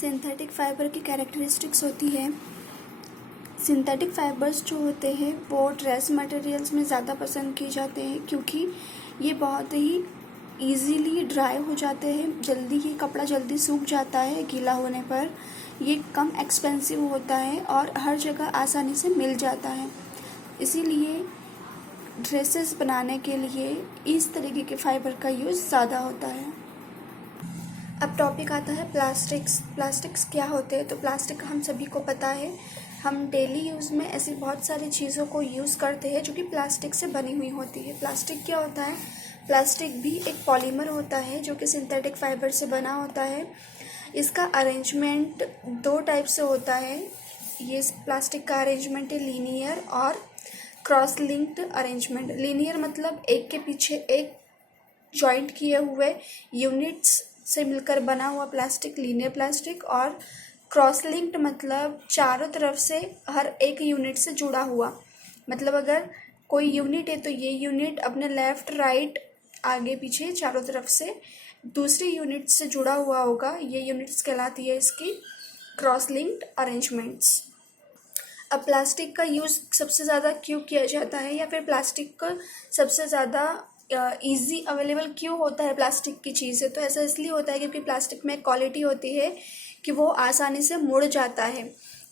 Synthetic fibre की characteristics होती है। सिंथेटिक फाइबर्स जो होते हैं वो ड्रेस मटेरियल्स में ज़्यादा पसंद किए जाते हैं क्योंकि ये बहुत ही इजीली ड्राई हो जाते हैं, जल्दी ये कपड़ा जल्दी सूख जाता है गीला होने पर। ये कम एक्सपेंसिव होता है और हर जगह आसानी से मिल जाता है, इसीलिए ड्रेसेस बनाने के लिए इस तरीके के फाइबर का यूज़ ज़्यादा होता है। अब टॉपिक आता है प्लास्टिक्स। प्लास्टिक्स क्या होते हैं? तो प्लास्टिक हम सभी को पता है, हम डेली यूज़ में ऐसी बहुत सारी चीज़ों को यूज़ करते हैं जो कि प्लास्टिक से बनी हुई होती है। प्लास्टिक क्या होता है? प्लास्टिक भी एक पॉलीमर होता है जो कि सिंथेटिक फाइबर से बना होता है। इसका अरेंजमेंट दो टाइप से होता है। ये प्लास्टिक का अरेंजमेंट है लीनियर और क्रॉस लिंक्ड अरेंजमेंट। लीनियर मतलब एक के पीछे एक जॉइंट किए हुए यूनिट्स से मिलकर बना हुआ प्लास्टिक लीनियर प्लास्टिक, और क्रॉस लिंक्ड मतलब चारों तरफ से हर एक यूनिट से जुड़ा हुआ। मतलब अगर कोई यूनिट है तो ये यूनिट अपने लेफ्ट राइट आगे पीछे चारों तरफ से दूसरी यूनिट से जुड़ा हुआ होगा। ये यूनिट्स कहलाती है इसकी क्रॉस लिंक्ड अरेंजमेंट्स। अब प्लास्टिक का यूज़ सबसे ज़्यादा क्यों किया जाता है, या फिर प्लास्टिक का सबसे ज़्यादा ईजी अवेलेबल क्यों होता है प्लास्टिक की चीज़ें? तो ऐसा इसलिए होता है क्योंकि प्लास्टिक में एक क्वालिटी होती है कि वो आसानी से मुड़ जाता है,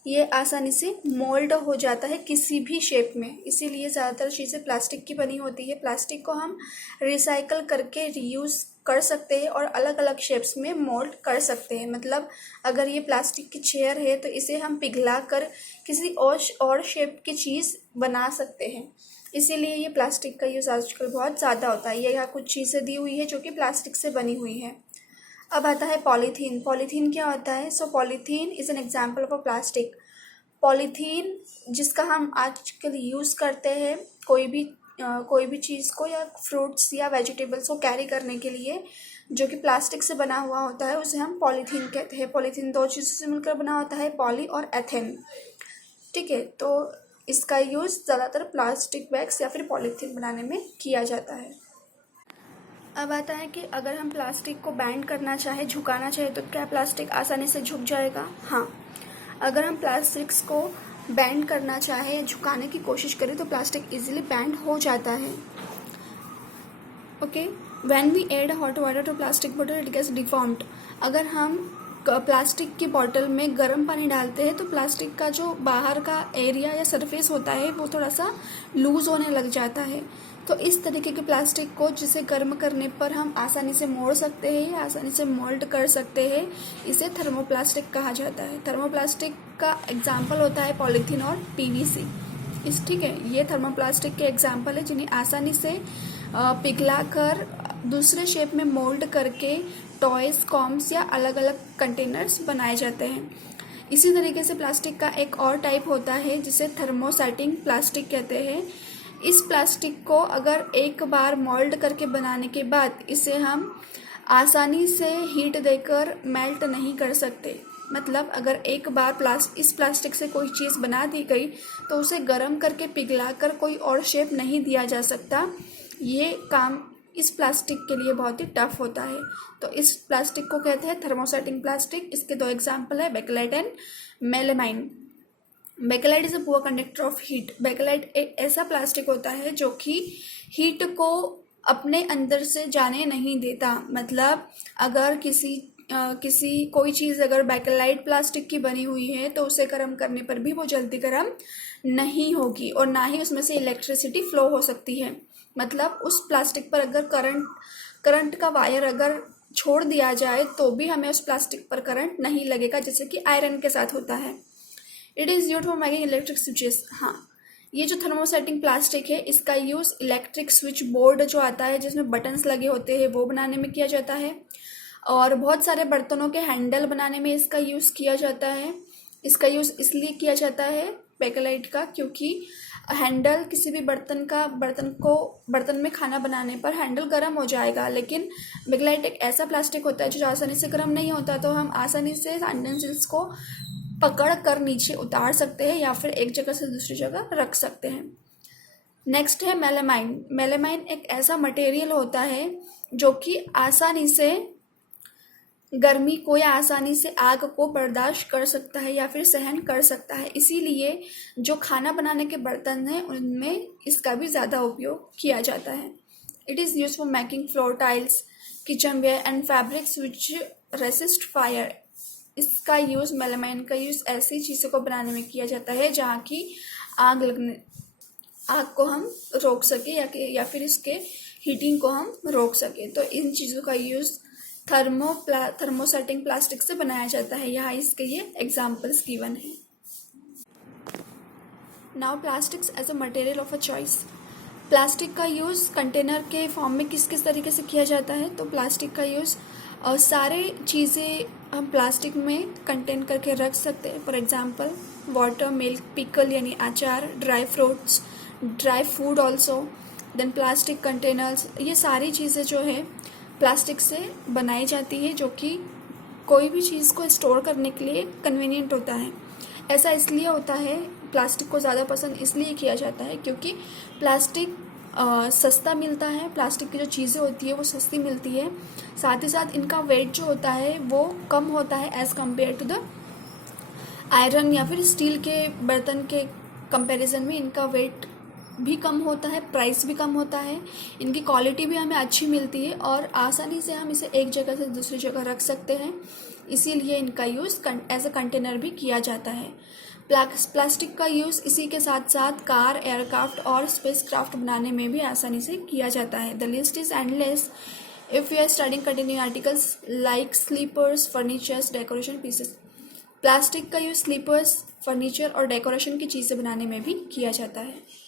ये आसानी से मोल्ड हो जाता है किसी भी शेप में, इसीलिए ज़्यादातर चीज़ें प्लास्टिक की बनी होती है। प्लास्टिक को हम रिसाइकल करके रीयूज़ कर सकते हैं और अलग अलग शेप्स में मोल्ड कर सकते हैं। मतलब अगर ये प्लास्टिक की चेयर है तो इसे हम पिघला कर किसी और शेप की चीज़ बना सकते हैं, इसीलिए ये प्लास्टिक का यूज़ आजकल बहुत ज़्यादा होता है। ये यहाँ कुछ चीज़ें दी हुई है जो कि प्लास्टिक से बनी हुई है। अब आता है पॉलीथीन। पॉलीथीन क्या होता है? So polythene is an example of a plastic. Polythene जिसका हम आजकल यूज़ करते हैं कोई भी चीज़ को या फ्रूट्स या वेजिटेबल्स को कैरी करने के लिए, जो कि प्लास्टिक से बना हुआ होता है, उसे हम पॉलीथीन कहते हैं। पॉलीथीन दो चीज़ों से मिलकर बना होता है, पॉली और एथेन। ठीक है, तो इसका यूज़ ज़्यादातर प्लास्टिक बैग्स या फिर पॉलीथीन बनाने में किया जाता है। अब आता है कि अगर हम प्लास्टिक को बैंड करना चाहे, झुकाना चाहे, तो क्या प्लास्टिक आसानी से झुक जाएगा? हाँ, अगर हम प्लास्टिक्स को बैंड करना चाहे, झुकाने की कोशिश करें, तो प्लास्टिक इजीली बैंड हो जाता है। Okay, when we add hot water to plastic bottle it gets deformed. अगर हम प्लास्टिक की बॉटल में गर्म पानी डालते हैं तो प्लास्टिक का जो बाहर का एरिया या सरफेस होता है वो थोड़ा सा लूज होने लग जाता है। तो इस तरीके के प्लास्टिक को जिसे गर्म करने पर हम आसानी से मोड़ सकते हैं या आसानी से मोल्ड कर सकते हैं, इसे थर्मोप्लास्टिक कहा जाता है। थर्मोप्लास्टिक का एग्जाम्पल होता है पॉलीथीन और पीवीसी। ठीक है, ये थर्मोप्लास्टिक के एग्जाम्पल है जिन्हें आसानी से पिघला कर दूसरे शेप में मोल्ड करके टॉयज, कॉम्स या अलग अलग कंटेनर्स बनाए जाते हैं। इसी तरीके से प्लास्टिक का एक और टाइप होता है जिसे थर्मोसेटिंग प्लास्टिक कहते हैं। इस प्लास्टिक को अगर एक बार मोल्ड करके बनाने के बाद इसे हम आसानी से हीट देकर मेल्ट नहीं कर सकते। मतलब अगर एक बार इस प्लास्टिक से कोई चीज़ बना दी गई तो उसे गर्म करके पिघला कर कोई और शेप नहीं दिया जा सकता। ये काम इस प्लास्टिक के लिए बहुत ही टफ होता है। तो इस प्लास्टिक को कहते हैं थर्मोसेटिंग प्लास्टिक। इसके दो एग्जाम्पल है, bakelite and melamine. Bakelite is a poor conductor of heat. Bakelite एक ऐसा प्लास्टिक होता है जो कि हीट को अपने अंदर से जाने नहीं देता। मतलब अगर कोई चीज़ अगर बेकेलाइट प्लास्टिक की बनी हुई है तो उसे गर्म करने पर भी वो जल्दी गर्म नहीं होगी और ना ही उसमें से इलेक्ट्रिसिटी फ्लो हो सकती है। मतलब उस प्लास्टिक पर अगर करंट का वायर अगर छोड़ दिया जाए तो भी हमें उस प्लास्टिक पर करंट नहीं लगेगा, जैसे कि आयरन के साथ होता है। It is used for making electric switches. हाँ, ये जो थर्मोसेटिंग प्लास्टिक है इसका यूज़ इलेक्ट्रिक स्विच बोर्ड जो आता है जिसमें बटन्स लगे होते हैं वो बनाने में किया जाता है, और बहुत सारे बर्तनों के हैंडल बनाने में इसका यूज़ किया जाता है। इसका यूज़ इसलिए किया जाता है बेकेलाइट का क्योंकि हैंडल किसी भी बर्तन में खाना बनाने पर हैंडल गर्म हो जाएगा, लेकिन बेकेलाइट एक ऐसा प्लास्टिक होता है जो आसानी से गर्म नहीं होता, तो हम आसानी से हैंडल्स को पकड़ कर नीचे उतार सकते हैं या फिर एक जगह से दूसरी जगह रख सकते हैं। नेक्स्ट है मेलामाइन। मेलामाइन एक ऐसा मटेरियल होता है जो कि आसानी से गर्मी को या आसानी से आग को बर्दाश्त कर सकता है या फिर सहन कर सकता है। इसीलिए जो खाना बनाने के बर्तन हैं उनमें इसका भी ज़्यादा उपयोग किया जाता है। It is use for making floor tiles, kitchenware and fabrics which resist fire. इसका यूज़, मेलामाइन का यूज़ ऐसी चीज़ों को बनाने में किया जाता है जहाँ की आग को हम रोक सके या फिर इसके हीटिंग को हम रोक सके। तो इन चीज़ों का यूज़ थर्मोसेटिंग प्लास्टिक से बनाया जाता है। यहाँ इसके ये एग्जाम्पल्स गिवन है। Now plastics as a material of a choice. Plastic का यूज़ कंटेनर के फॉर्म में किस किस तरीके से किया जाता है? तो प्लास्टिक का यूज़ सारे चीज़ें हम प्लास्टिक में कंटेन करके रख सकते हैं। For example water, milk, pickle यानी अचार, dry fruits, dry food also, then plastic containers. ये सारी चीज़ें जो है प्लास्टिक से बनाई जाती है, जो कि कोई भी चीज़ को स्टोर करने के लिए कन्वीनियंट होता है। ऐसा इसलिए होता है, प्लास्टिक को ज़्यादा पसंद इसलिए किया जाता है क्योंकि प्लास्टिक सस्ता मिलता है। प्लास्टिक की जो चीज़ें होती है वो सस्ती मिलती है, साथ ही साथ इनका वेट जो होता है वो कम होता है as compare to the iron या फिर स्टील के बर्तन के कंपैरिजन में इनका वेट भी कम होता है, प्राइस भी कम होता है, इनकी क्वालिटी भी हमें अच्छी मिलती है और आसानी से हम इसे एक जगह से दूसरी जगह रख सकते हैं। इसीलिए इनका यूज़ एज अ कंटेनर भी किया जाता है। प्लास्टिक का यूज़ इसी के साथ साथ कार, एयरक्राफ्ट और स्पेसक्राफ्ट बनाने में भी आसानी से किया जाता है। The list is endless if you are studying continuing articles like slippers, furnitures, decoration pieces. Plastic का यूज़ स्लीपर्स, फर्नीचर और डेकोरेशन की चीज़ें बनाने में भी किया जाता है।